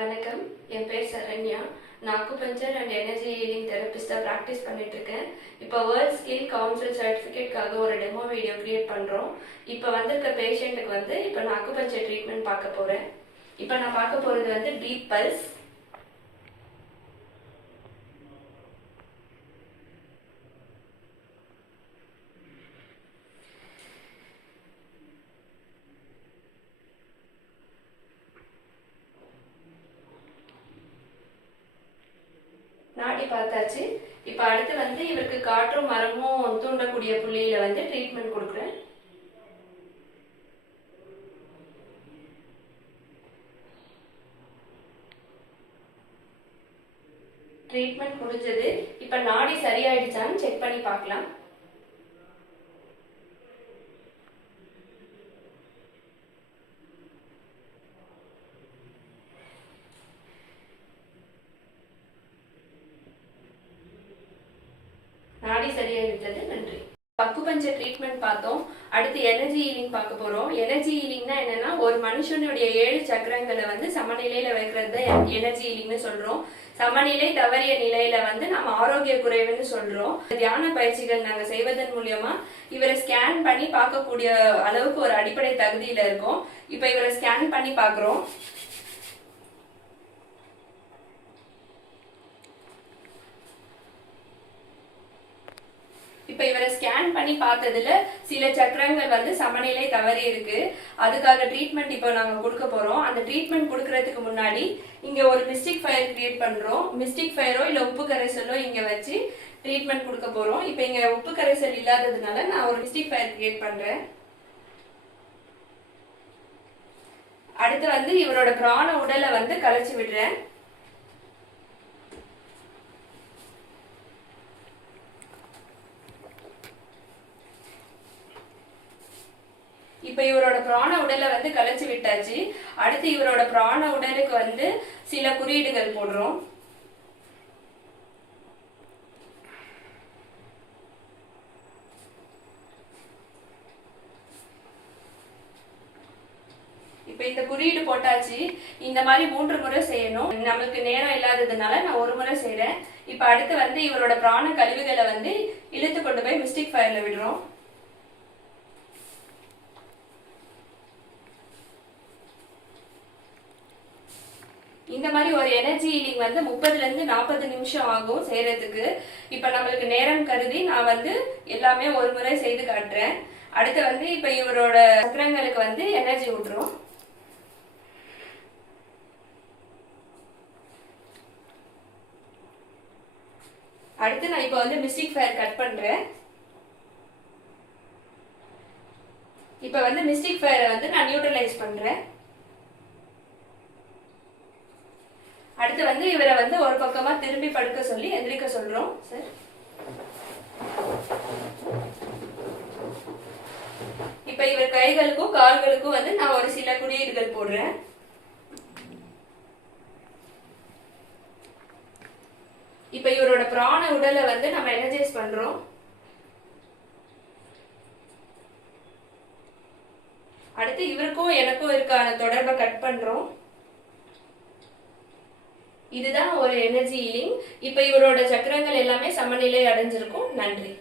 வணக்கம், என் பேர் சரண்யா. நான் அக்குபஞ்சர் அண்ட் எனர்ஜி ஹீலிங் தெரபிஸ்டாக ப்ராக்டிஸ் பண்ணிட்டு இருக்கேன். இப்போ வேர்ல்ட் ஸ்கில் கவுன்சில் சர்டிஃபிகேட்காக ஒரு டெமோ வீடியோ கிரியேட் பண்ணுறோம். இப்போ வந்திருக்க பேஷண்ட்டுக்கு இப்போ நான் அக்குபஞ்சர் ட்ரீட்மெண்ட் பார்க்க போகிறேன். இப்போ நான் பார்க்க போகிறது டீப் பல்ஸ். நாடி பார்த்தாச்சு. இப்போ அடுத்து இவருக்கு காற்றும் மரமும் தூண்டக்கூடிய புள்ளியில ட்ரீட்மெண்ட் கொடுக்குறேன். ட்ரீட்மெண்ட் முடிஞ்சது. இப்போ நாடி சரியாயிடுச்சான்னு செக் பண்ணி பார்க்கலாம். நாடி சரியாகிவிட்டது. நன்றி. அக்குபஞ்சர் ட்ரீட்மெண்ட் பார்த்தோம். அடுத்து எனர்ஜி ஹீலிங் பார்க்க போறோம். எனர்ஜி ஹீலிங்னா என்னன்னா, ஒரு மனுஷனுடைய 7 சக்கரங்களை சமநிலையில வைக்கிறது தான் எனர்ஜி ஹீலிங்னு சொல்றோம். சமநிலை தவறிய நிலையில நம்ம ஆரோக்கிய குறைவுன்னு சொல்றோம். தியான பயிற்சிகள் நாங்க செய்வதன் மூலியமா இவரை ஸ்கேன் பண்ணி பார்க்கக்கூடிய அளவுக்கு ஒரு அடிப்படை தகுதியில இருக்கும். இப்ப இவரை ஸ்கேன் பண்ணி பாக்குறோம். இப்ப இவரை ஸ்கேன் பண்ணி பார்த்ததுல சில சக்கரங்கள் சமநிலை தவறி இருக்கு. அதுக்காக ட்ரீட்மெண்ட் இப்போ நாங்க கொடுக்க போறோம். அந்த ட்ரீட்மெண்ட் கொடுக்கறதுக்கு முன்னாடி இங்க ஒரு மிஸ்டிக் ஃபயர் கிரியேட் பண்றோம். மிஸ்டிக் ஃபயரோ இல்ல உப்பு கரைசலோ இங்க வச்சு ட்ரீட்மெண்ட் கொடுக்க போறோம். இப்ப இங்க உப்பு கரைசல் இல்லாததுனால நான் ஒரு மிஸ்டிக் ஃபயர் கிரியேட் பண்றேன். அடுத்து இவரோட பிராண உடலை கலைச்சு விடுறேன். இப்ப இவரோட பிராண உடலை கலைச்சு விட்டாச்சு. அடுத்து இவரோட பிராண உடலுக்கு சில குறியீடுகள் போடுறோம். இப்ப இந்த குறியீடு போட்டாச்சு. இந்த மாதிரி 3 முறை செய்யணும். நமக்கு நேரம் இல்லாததுனால நான் ஒரு முறை செய்யறேன். இப்ப அடுத்து இவரோட பிராண கழிவுகளை இழுத்து கொண்டு போய் மிஸ்டிக் ஃபயர்ல விடுறோம். இந்த மாதிரி ஒரு எனர்ஜி ஹீலிங் 30ல இருந்து 40 நிமிஷம் ஆகும் செய்யறதுக்கு. இப்ப நம்மளுக்கு நேரம் கருதி நான் எல்லாமே ஒரு முறை செய்து காட்டுறேன். அடுத்து இப்ப இவரோட சக்கரங்களுக்கு எனர்ஜி விட்டுரும். அடுத்து நான் இப்ப மிஸ்டிக் ஃபயர் கட் பண்றேன். இப்ப மிஸ்டிக் ஃபயரை நான் நியூட்ரலைஸ் பண்றேன். அடுத்து இவரை ஒரு பக்கமா திரும்பி படுக்க சொல்லி எந்திரிக்க சொல்றோம். சார், இப்ப இவர் கைகளுக்கும் கால்களுக்கும் நான் ஒரு சில குறியீடுகள் போடுறேன். இப்ப இவரோட பிராண உடலை நம்ம எனர்ஜைஸ் பண்றோம். அடுத்து இவருக்கும் எனக்கும் இருக்கான தொடர்பை கட் பண்றோம். இதுதான் ஒரு எனர்ஜி ஹீலிங். இப்ப இவரோட சக்கரங்கள் எல்லாமே சமநிலை அடைஞ்சிருக்கும். நன்றி.